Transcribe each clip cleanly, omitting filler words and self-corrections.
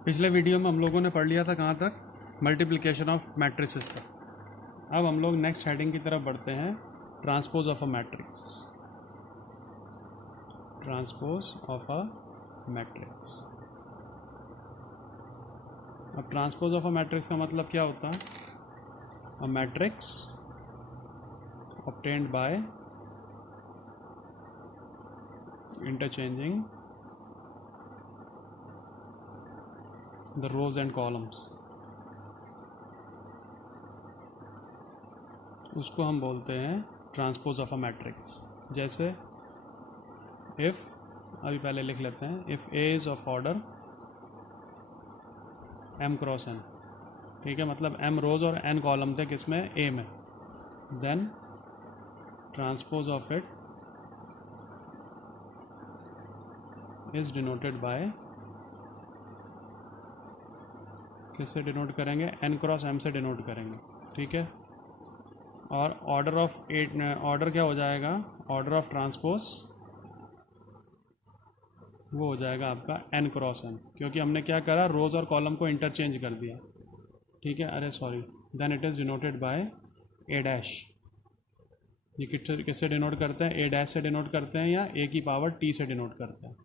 पिछले वीडियो में हम लोगों ने पढ़ लिया था कहाँ तक, मल्टीप्लिकेशन ऑफ मैट्रिसेस तक। अब हम लोग नेक्स्ट हेडिंग की तरफ बढ़ते हैं, transpose of a matrix. Transpose of a matrix. अब ट्रांसपोज ऑफ अ मैट्रिक्स का मतलब क्या होता है? A matrix obtained by interchanging the rows and columns, उसको हम बोलते हैं ट्रांसपोज ऑफ अ मैट्रिक्स। जैसे इफ़, अभी पहले लिख लेते हैं, if A is of order m cross n, ठीक है, मतलब m रोज और n कॉलम थे किसमें, a में, then transpose of it is denoted by, किससे डिनोट करेंगे, n क्रॉस m से डिनोट करेंगे, ठीक है। और ऑर्डर ऑफ एट, ऑर्डर क्या हो जाएगा, ऑर्डर ऑफ ट्रांसपोज वो हो जाएगा आपका n क्रॉस n, क्योंकि हमने क्या करा, रोज और कॉलम को इंटरचेंज कर दिया, ठीक है। अरे sorry, then it is denoted by a dash. ये किससे डिनोट करते हैं, a डैश से डिनोट करते हैं या a की पावर t से डिनोट करते हैं।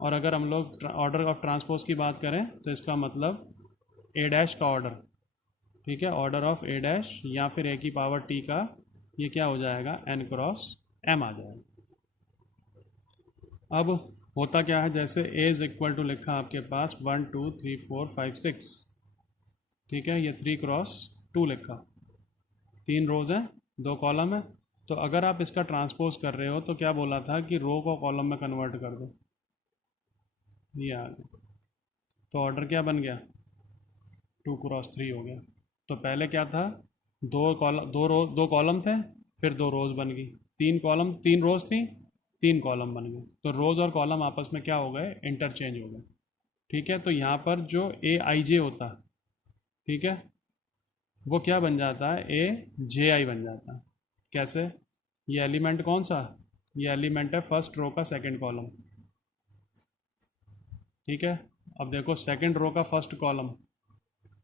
और अगर हम लोग ऑर्डर ऑफ ट्रांसपोज की बात करें तो इसका मतलब a डैश का ऑर्डर, ठीक है, ऑर्डर ऑफ a डैश या फिर a की पावर t का, ये क्या हो जाएगा, n क्रॉस m आ जाएगा। अब होता क्या है, जैसे a इज इक्वल टू लिखा आपके पास 1 2 3 4 5 6, ठीक है, ये 3 क्रॉस 2 लिखा, 3 रोज हैं 2 कॉलम है। तो अगर आप इसका ट्रांसपोज कर रहे हो तो क्या बोला था कि रो को कॉलम में कन्वर्ट कर दो, ये आ गया। तो ऑर्डर क्या बन गया, 2 क्रॉस 3 हो गया। तो पहले क्या था, दो कॉलम थे, फिर 2 रोज बन गई, 3 कॉलम 3 रोज थी, 3 कॉलम बन गए। तो रोज और कॉलम आपस में क्या हो गए, इंटरचेंज हो गए, ठीक है। तो यहाँ पर जो ए आई जे होता है, ठीक है, वो क्या बन जाता है, ए जे आई बन जाता है। कैसे, ये एलिमेंट कौन सा, ये एलिमेंट है फर्स्ट रो का सेकंड कॉलम, ठीक है। अब देखो सेकंड रो का फर्स्ट कॉलम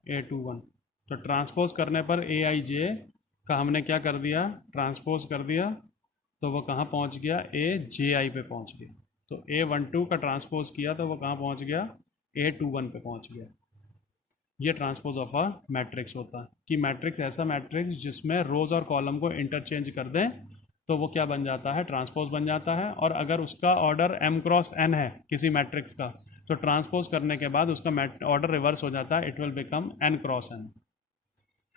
A21, तो ट्रांसपोज करने पर ए आई जे का हमने क्या कर दिया, ट्रांसपोज कर दिया, तो वो कहाँ पहुँच गया, A JI पे पहुँच गया। तो A12 का ट्रांसपोज किया तो वो कहाँ पहुँच गया, A21 पे पहुँच गया। ये ट्रांसपोज ऑफ अ मैट्रिक्स होता है कि मैट्रिक्स ऐसा मैट्रिक्स जिसमें रोज और कॉलम को इंटरचेंज कर दें तो वो क्या बन जाता है, ट्रांसपोज बन जाता है। और अगर उसका ऑर्डर m क्रॉस n है किसी मैट्रिक्स का, तो ट्रांसपोज करने के बाद उसका ऑर्डर रिवर्स हो जाता है, it will become n cross n।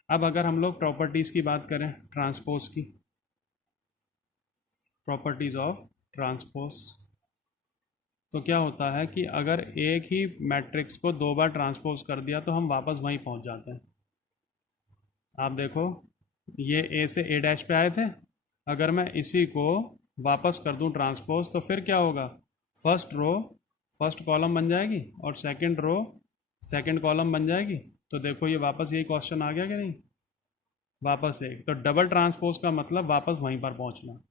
अब अगर हम लोग प्रॉपर्टीज़ की बात करें ट्रांसपोज की, प्रॉपर्टीज़ ऑफ ट्रांसपोज, तो क्या होता है कि अगर एक ही मैट्रिक्स को 2 बार ट्रांसपोज कर दिया तो हम वापस वहीं पहुंच जाते हैं। आप देखो, ये ए से ए डैश पे आए थे, अगर मैं इसी को वापस कर दूं ट्रांसपोज तो फिर क्या होगा, फर्स्ट रो फर्स्ट कॉलम बन जाएगी और सेकंड रो सेकंड कॉलम बन जाएगी। तो देखो ये वापस यही क्वेश्चन आ गया कि नहीं, वापस एक। तो डबल ट्रांसपोज का मतलब वापस वहीं पर पहुंचना।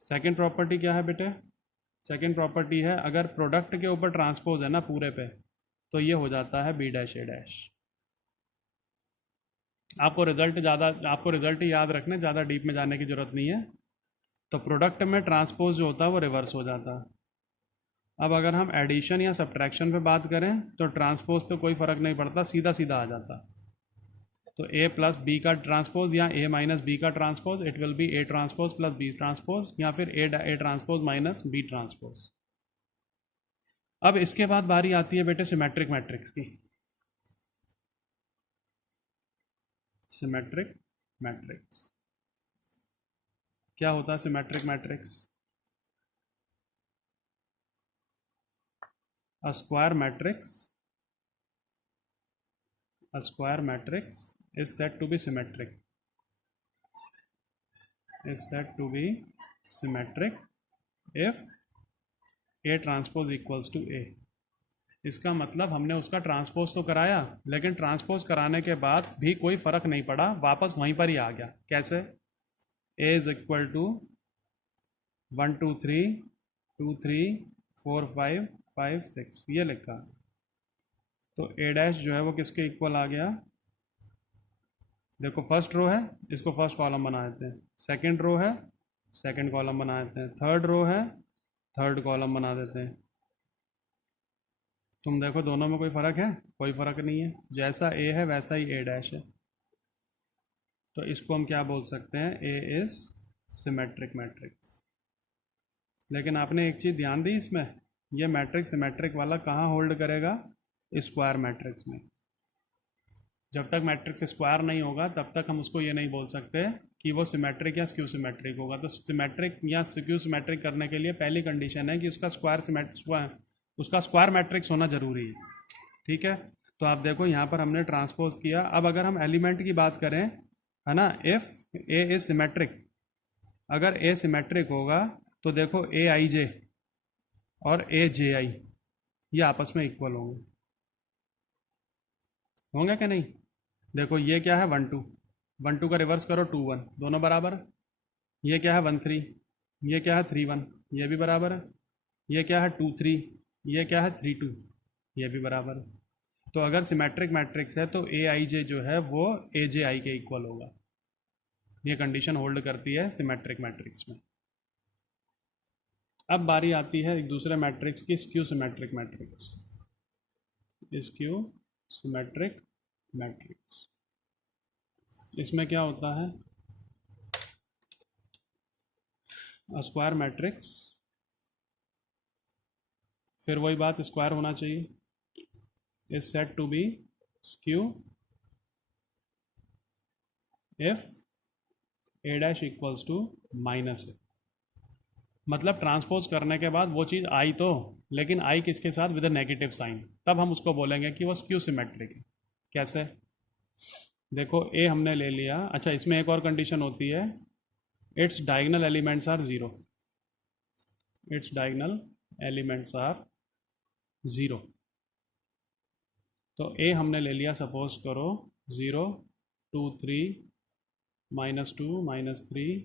सेकंड प्रॉपर्टी क्या है बेटे, सेकंड प्रॉपर्टी है अगर प्रोडक्ट के ऊपर ट्रांसपोज है ना पूरे पे, तो ये हो जाता है बी डैश ए डैश। आपको रिजल्ट ही याद रखने, ज़्यादा डीप में जाने की ज़रूरत नहीं है। तो प्रोडक्ट में ट्रांसपोज जो होता है वो रिवर्स हो जाता है। अब अगर हम एडिशन या सब्ट्रैक्शन पे बात करें तो ट्रांसपोज पे कोई फ़र्क नहीं पड़ता, सीधा सीधा आ जाता। तो ए प्लस बी का ट्रांसपोज या ए माइनस बी का transpose, it will be A transpose plus B transpose, या फिर A transpose minus B transpose. अब इसके बाद बारी आती है बेटे सिमेट्रिक मैट्रिक्स की। सिमेट्रिक मैट्रिक्स क्या होता है, symmetric matrix, a square matrix is said to be symmetric, if A transpose equals to A। इसका मतलब हमने उसका ट्रांसपोज तो कराया, लेकिन ट्रांसपोज कराने के बाद भी कोई फ़र्क नहीं पड़ा, वापस वहीं पर ही आ गया। कैसे, A इज इक्वल टू 1 2 3 2 3 4 5 5 6 ये लिखा, तो ए डैश जो है वो किसके इक्वल आ गया, देखो फर्स्ट रो है, इसको फर्स्ट कॉलम बना देते हैं, सेकंड रो है, सेकंड कॉलम बना देते हैं, थर्ड रो है, थर्ड कॉलम बना देते हैं। तुम देखो दोनों में कोई फ़र्क है? कोई फ़र्क नहीं है, जैसा ए है वैसा ही ए डैश है। तो इसको हम क्या बोल सकते हैं, ए इज़ सिमेट्रिक मैट्रिक्स। लेकिन आपने एक चीज़ ध्यान दी इसमें, ये मैट्रिक्स सिमेट्रिक वाला कहाँ होल्ड करेगा, स्क्वायर मैट्रिक्स में। जब तक मैट्रिक्स स्क्वायर नहीं होगा तब तक हम उसको ये नहीं बोल सकते कि वो सिमेट्रिक या स्क्यू सिमेट्रिक होगा। तो सिमेट्रिक या स्क्यू सिमेट्रिक करने के लिए पहली कंडीशन है कि उसका उसका स्क्वायर मैट्रिक्स होना ज़रूरी है। ठीक है, तो आप देखो यहाँ पर हमने ट्रांसपोज किया। अब अगर हम एलिमेंट की बात करें, है ना, इफ़ ए इज सिमेट्रिक, अगर ए सिमेट्रिक होगा तो देखो ए आई जे और ए जे आई ये आपस में इक्वल होंगे, होंगे कि नहीं? देखो ये क्या है 1 2, 1 2 का रिवर्स करो 2 1, दोनों बराबर है। ये क्या है 1 3, ये क्या है 3 1, ये भी बराबर है। ये क्या है 2 3, ये क्या है 3 2, ये भी बराबर है। तो अगर सिमेट्रिक मैट्रिक्स है तो ए आई जे जो है वो ए जे आई के इक्वल होगा। ये कंडीशन होल्ड करती है सिमेट्रिक मैट्रिक्स में। अब बारी आती है एक दूसरे मैट्रिक्स की, skew symmetric matrix. Skew symmetric matrix, इसमें क्या होता है, स्क्वायर मैट्रिक्स, फिर वही बात स्क्वायर होना चाहिए, is set to be skew if A dash equals to minus A. मतलब ट्रांसपोज करने के बाद वो चीज़ आई तो, लेकिन आई किसके साथ, विद अ नेगेटिव साइन, तब हम उसको बोलेंगे कि वो स्क्यू सिमेट्रिक है। कैसे, देखो ए हमने ले लिया। अच्छा, इसमें एक और कंडीशन होती है, its diagonal elements are zero, its diagonal elements are zero. तो ए हमने ले लिया, सपोज करो 0 2 3 -2 -3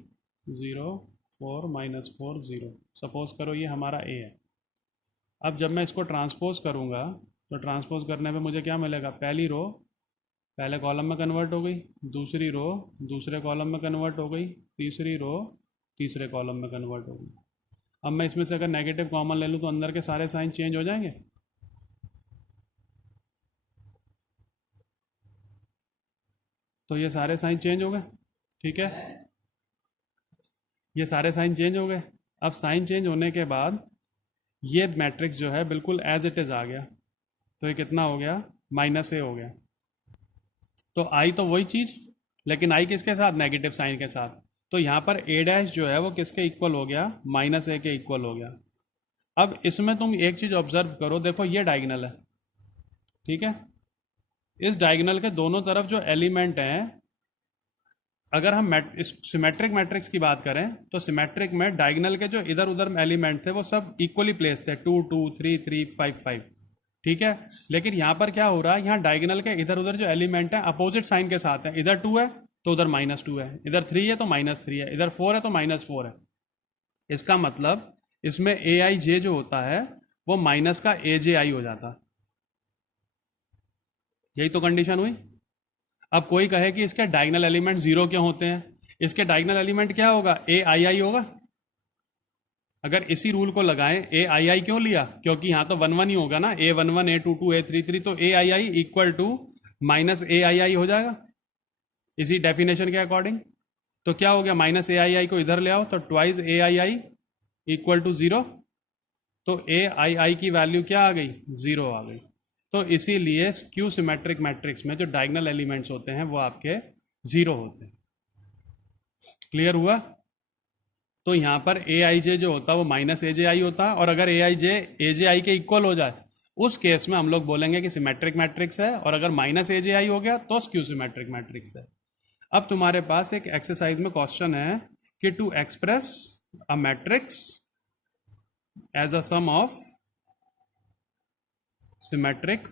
0 4 -4 0, सपोज करो ये हमारा ए है। अब जब मैं इसको ट्रांसपोज करूँगा तो ट्रांसपोज करने में मुझे क्या मिलेगा, पहली रो पहले कॉलम में कन्वर्ट हो गई, दूसरी रो दूसरे कॉलम में कन्वर्ट हो गई, तीसरी रो तीसरे कॉलम में कन्वर्ट हो गई। अब मैं इसमें से अगर नेगेटिव कॉमन ले लूँ तो अंदर के सारे साइन चेंज हो जाएंगे। तो ये सारे साइन चेंज हो गए, ठीक है, ये सारे साइन चेंज हो गए। अब साइन चेंज होने के बाद ये मैट्रिक्स जो है बिल्कुल एज इट इज़ आ गया। तो ये कितना हो गया, -a हो गया। तो आई तो वही चीज़, लेकिन आई किसके साथ, नेगेटिव साइन के साथ। तो यहाँ पर ए डैश जो है वो किसके इक्वल हो गया, -a के इक्वल हो गया। अब इसमें तुम एक चीज़ ऑब्जर्व करो, देखो ये डायगोनल है, ठीक है, इस डायगोनल के दोनों तरफ जो एलिमेंट हैं, अगर हम सिमेट्रिक मैट्रिक्स की बात करें तो सिमेट्रिक में डायगोनल के जो इधर उधर एलिमेंट थे वो सब इक्वली प्लेस थे, 2 2 3 3 5 5, ठीक है। लेकिन यहाँ पर क्या हो रहा है, यहाँ डायगोनल के इधर उधर जो एलिमेंट है अपोजिट साइन के साथ है। इधर 2 है तो उधर -2 है, इधर 3 है तो -3 है, इधर 4 है तो -4 है। इसका मतलब इसमें ए आई जे जो होता है वो माइनस का ए जे आई हो जाता, यही तो कंडीशन हुई। अब कोई कहे कि इसके डायगोनल एलिमेंट 0 क्यों होते हैं, इसके डायगोनल एलिमेंट क्या होगा, ए आई आई होगा। अगर इसी रूल को लगाएं, ए आई आई क्यों लिया, क्योंकि यहाँ तो 1 1 ही होगा ना, A 1 1 A 2 2 A 3 3, तो ए I I equal to minus A I आई हो जाएगा इसी डेफिनेशन के अकॉर्डिंग। तो क्या हो गया, माइनस ए आई आई को इधर ले आओ तो twice A I I equal to 0। तो ए आई आई की वैल्यू क्या आ गई, 0 आ गई। तो इसीलिए स्क्यू सिमेट्रिक मैट्रिक्स में जो डायगोनल एलिमेंट्स होते हैं वो आपके 0 होते हैं। क्लियर हुआ? तो यहाँ पर ए आई जे जो होता है वो माइनस ए जे आई होता है, और अगर ए जे आई के इक्वल हो जाए उस केस में हम लोग बोलेंगे कि सिमेट्रिक मैट्रिक्स है, और अगर माइनस ए जे आई हो गया तो स्क्यू सिमेट्रिक मैट्रिक्स है। अब तुम्हारे पास एक एक्सरसाइज में क्वेश्चन है कि to express a matrix as a sum of symmetric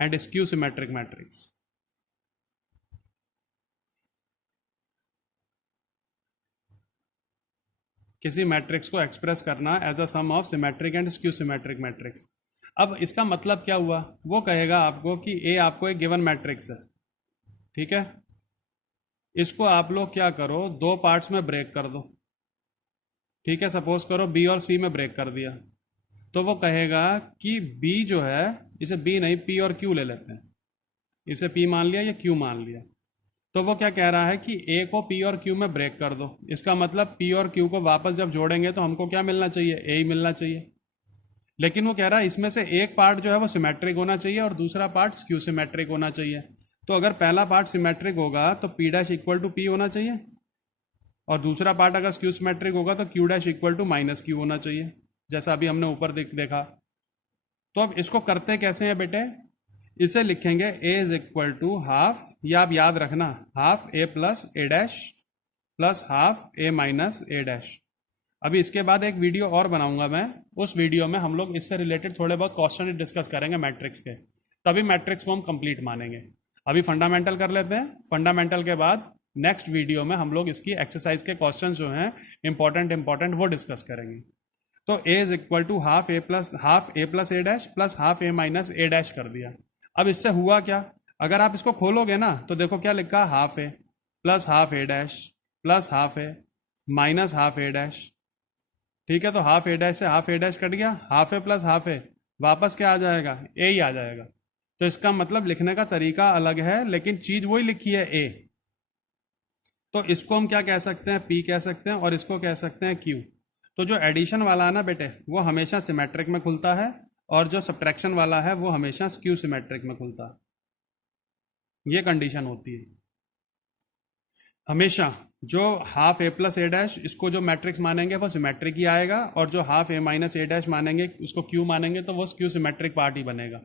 and skew symmetric matrix. किसी मैट्रिक्स को एक्सप्रेस करना as a sum of symmetric and skew symmetric matrix. अब इसका मतलब क्या हुआ, वो कहेगा आपको कि ए आपको एक गिवन मैट्रिक्स है, ठीक है, इसको आप लोग क्या करो, दो पार्ट्स में ब्रेक कर दो, ठीक है, सपोज करो बी और सी में ब्रेक कर दिया, तो वो कहेगा कि बी जो है, इसे बी नहीं पी और क्यू ले लेते हैं, इसे पी मान लिया या क्यू मान लिया, तो वो क्या कह रहा है कि ए को पी और क्यू में ब्रेक कर दो, इसका मतलब पी और क्यू को वापस जब जोड़ेंगे तो हमको क्या मिलना चाहिए, ए ही मिलना चाहिए। लेकिन वो कह रहा है इसमें से एक पार्ट जो है वो सिमेट्रिक होना चाहिए और दूसरा पार्ट स्क्यू सिमेट्रिक होना चाहिए। तो अगर पहला पार्ट सिमेट्रिक होगा तो P dash equal to P होना चाहिए, और दूसरा पार्ट अगर स्क्यू सिमेट्रिक होगा तो Q dash equal to minus Q होना चाहिए, जैसा अभी हमने ऊपर देखा। तो अब इसको करते कैसे हैं बेटे, इसे लिखेंगे ए इज इक्वल टू हाफ, या आप याद रखना half A plus A dash plus half A minus A dash. अभी इसके बाद एक वीडियो और बनाऊंगा मैं, उस वीडियो में हम लोग इससे रिलेटेड थोड़े बहुत क्वेश्चन डिस्कस करेंगे मैट्रिक्स के, तभी मैट्रिक्स को हम कंप्लीट मानेंगे। अभी फंडामेंटल कर लेते हैं, फंडामेंटल के बाद नेक्स्ट वीडियो में हम लोग इसकी एक्सरसाइज के क्वेश्चन जो हैं इंपॉर्टेंट वो डिस्कस करेंगे। तो A is equal to half A plus A dash plus half A minus A dash कर दिया। अब इससे हुआ क्या, अगर आप इसको खोलोगे ना तो देखो क्या लिखा, half A plus half A dash plus half A minus half A dash, ठीक है। तो हाफ ए डैश से हाफ ए डैश कट गया, हाफ ए प्लस हाफ ए वापस क्या आ जाएगा, ए ही आ जाएगा। तो इसका मतलब लिखने का तरीका अलग है लेकिन चीज वही लिखी है, ए। तो इसको हम क्या कह सकते हैं, पी कह सकते हैं, और इसको कह सकते हैं क्यू। तो जो एडिशन वाला है ना बेटे वो हमेशा सिमेट्रिक में खुलता है, और जो सब्ट्रैक्शन वाला है वो हमेशा स्क्यू सिमेट्रिक में खुलता है। ये कंडीशन होती है हमेशा। जो half A plus A dash इसको जो मैट्रिक्स मानेंगे वो सिमेट्रिक ही आएगा, और जो half A minus A dash मानेंगे उसको क्यू मानेंगे तो वो स्क्यू सिमेट्रिक पार्ट ही बनेगा।